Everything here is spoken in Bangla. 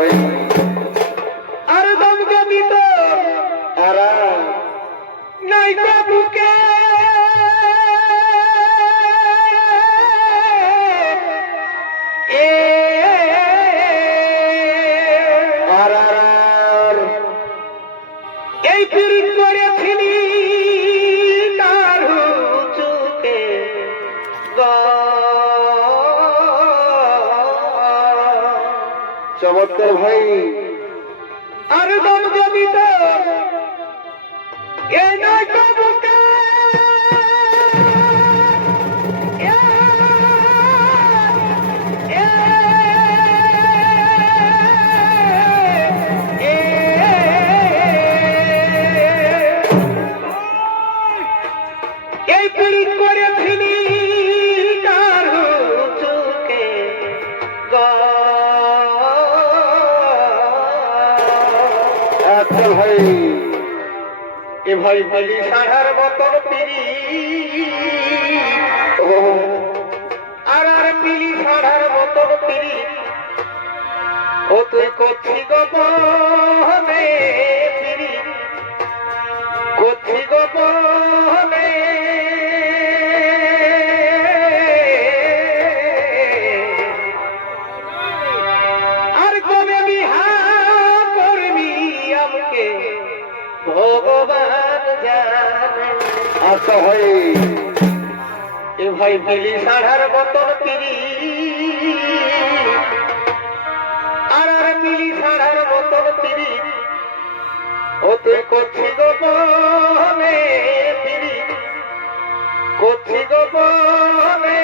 আচ্ছা চমৎকার ভাই আর এই পীড়িত করে ভাই। এ ভাই বলি সাহার মতন পিড়ি আর আর পিলি সাহার মতন পিড়ি ও তুই করছি গোপনে পিড়ি করছি গোপনে আমাকে ভগবান জানে আচ্ছা ভাই এ ভাই বিলি সাড়ার বতন পিরি আর আর বিলি সাড়ার বতন পিরি ও তুই করছি গোপনে পিরি করছি গোপনে